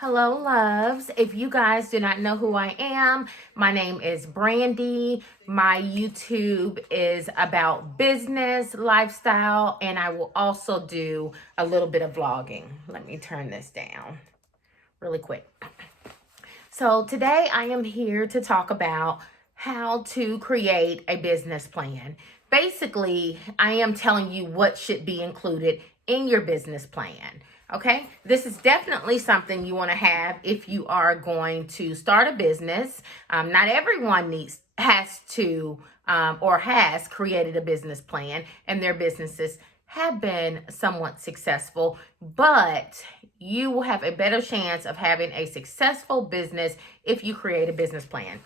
Hello, loves. If you guys do not know who I am, my name is Brandi. My YouTube is about business, lifestyle, and I will also do a little bit of vlogging. Let me turn this down really quick. So today I am here to talk about how to create a business plan. Basically, I am telling you what should be included in your business plan. Okay, this is definitely something you want to have if you are going to start a business. Not everyone has to or has created a business plan, and their businesses have been somewhat successful, but you will have a better chance of having a successful business if you create a business plan.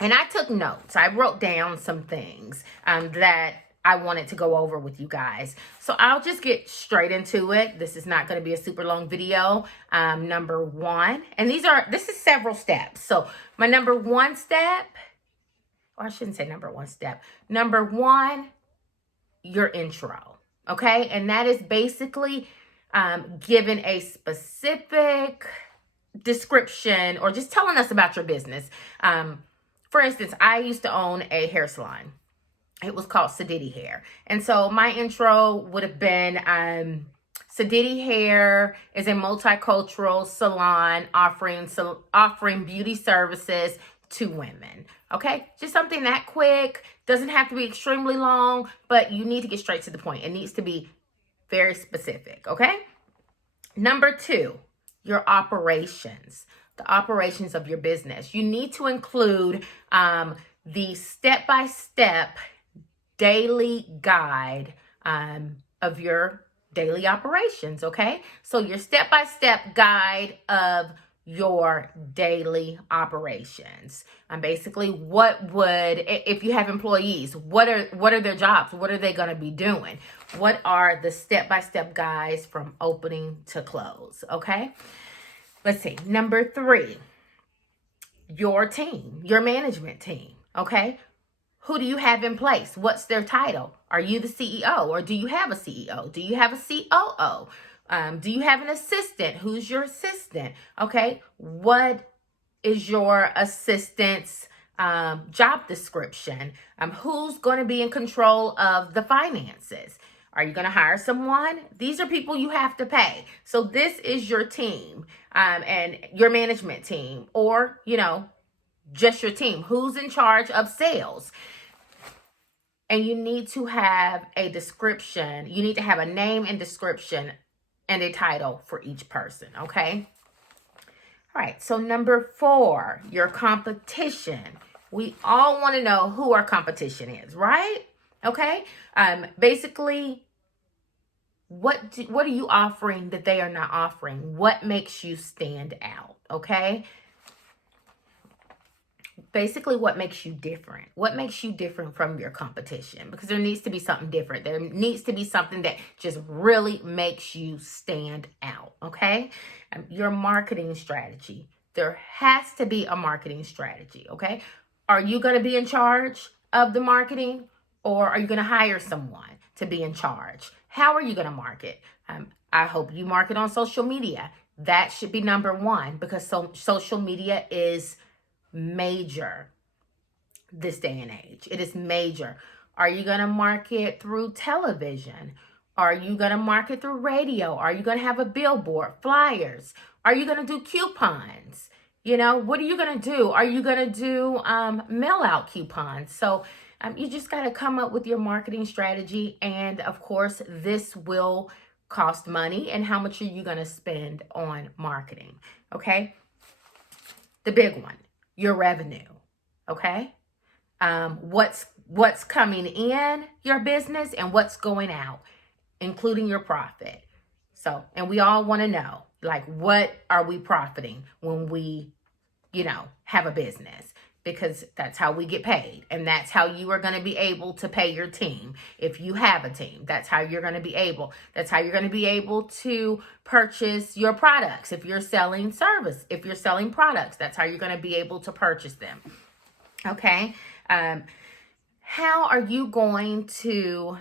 And I took notes. I wrote down some things that I wanted to go over with you guys. So I'll just get straight into it. This is not going to be a super long video. Number one, and this is several steps. So my number one step, or I shouldn't say number one step. Number one, your intro. Okay. And that is basically giving a specific description or just telling us about your business. For instance, I used to own a hair salon. It was called Sadiddy Hair. And so my intro would have been Sadiddy Hair is a multicultural salon offering beauty services to women. Okay, just something that quick. Doesn't have to be extremely long, but you need to get straight to the point. It needs to be very specific. Okay. Number two, your operations, the operations of your business. You need to include the step-by-step daily guide of your daily operations, okay? So your step-by-step guide of your daily operations. Basically, if you have employees, what are their jobs? What are they going to be doing? What are the step-by-step guides from opening to close, okay? Let's see. Number three, your team, your management team, okay? Who do you have in place? What's their title? Are you the CEO or do you have a CEO? Do you have a COO? Do you have an assistant? Who's your assistant? Okay. What is your assistant's job description? Who's going to be in control of the finances? Are you going to hire someone? These are people you have to pay. So this is your team and your management team, or, just your team. Who's in charge of sales? And you need to have a description. You need to have a name and description and a title for each person, okay? All right, so number four, your competition. We all want to know who our competition is, right? Okay? Basically, what are you offering that they are not offering? What makes you stand out, okay? Basically, what makes you different? What makes you different from your competition? Because there needs to be something different. There needs to be something that just really makes you stand out, okay? Your marketing strategy. There has to be a marketing strategy, okay? Are you going to be in charge of the marketing, or are you going to hire someone to be in charge? How are you going to market? I hope you market on social media. That should be number one, because social media is major this day and age. It is major. Are you going to market through television? Are you going to market through radio? Are you going to have a billboard, flyers? Are you going to do coupons? What are you going to do? Are you going to do mail out coupons? So you just got to come up with your marketing strategy. And of course, this will cost money. And how much are you going to spend on marketing? Okay. The big one, your revenue, okay? What's coming in your business and what's going out, including your profit. So, and we all want to know, like, what are we profiting when we, have a business? Because that's how we get paid. And that's how you are going to be able to pay your team. If you have a team, that's how you're going to be able. That's how you're going to be able to purchase your products. If you're selling if you're selling products, that's how you're going to be able to purchase them. Okay. How are you going to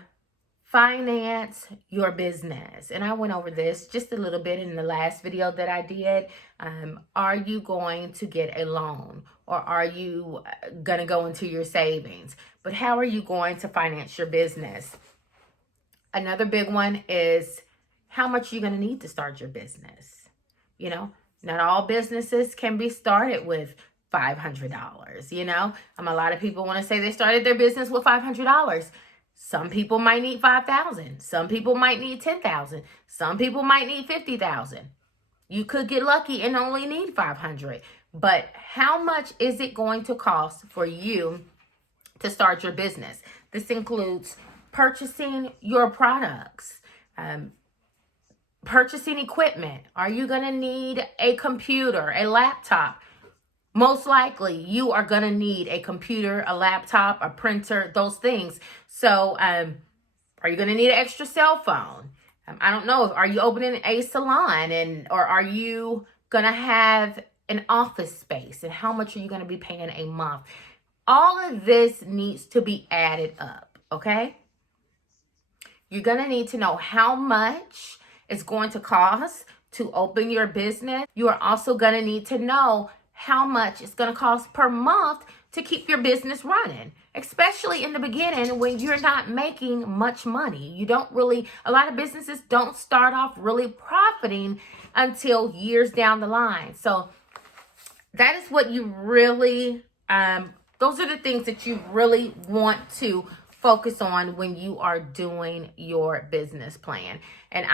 finance your business. And I went over this just a little bit in the last video that I did. Are you going to get a loan, or are you going to go into your savings? But how are you going to finance your business? Another big one is how much you're going to need to start your business. You know, not all businesses can be started with $500. You know, a lot of people want to say they started their business with $500. Some people might need 5,000. Some people might need 10,000. Some people might need 50,000. You could get lucky and only need 500. But how much is it going to cost for you to start your business? This includes purchasing your products, purchasing equipment. Are you going to need a computer, a laptop? Most likely, you are going to need a computer, a laptop, a printer, those things. So, are you going to need an extra cell phone? I don't know. Are you opening a salon, or are you going to have an office space? And how much are you going to be paying a month? All of this needs to be added up, okay? You're going to need to know how much it's going to cost to open your business. You are also going to need to know how much it's going to cost per month to keep your business running, especially in the beginning when you're not making much money. You don't really, a lot of businesses don't start off really profiting until years down the line. So that is what you really, those are the things that you really want to focus on when you are doing your business plan. And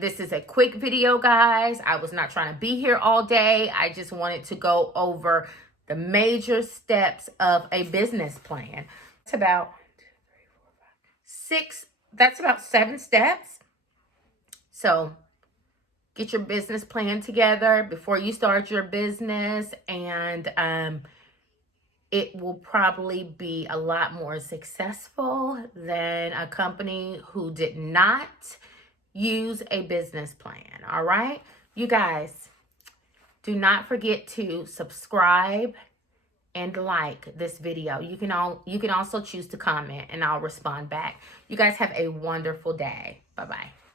this is a quick video, guys. I was not trying to be here all day. I just wanted to go over the major steps of a business plan. It's about 7 steps. So get your business plan together before you start your business, and it will probably be a lot more successful than a company who did not use a business plan. All right, you guys, do not forget to subscribe and like this video. You can also choose to comment, and I'll respond back. You guys have a wonderful day. Bye-bye.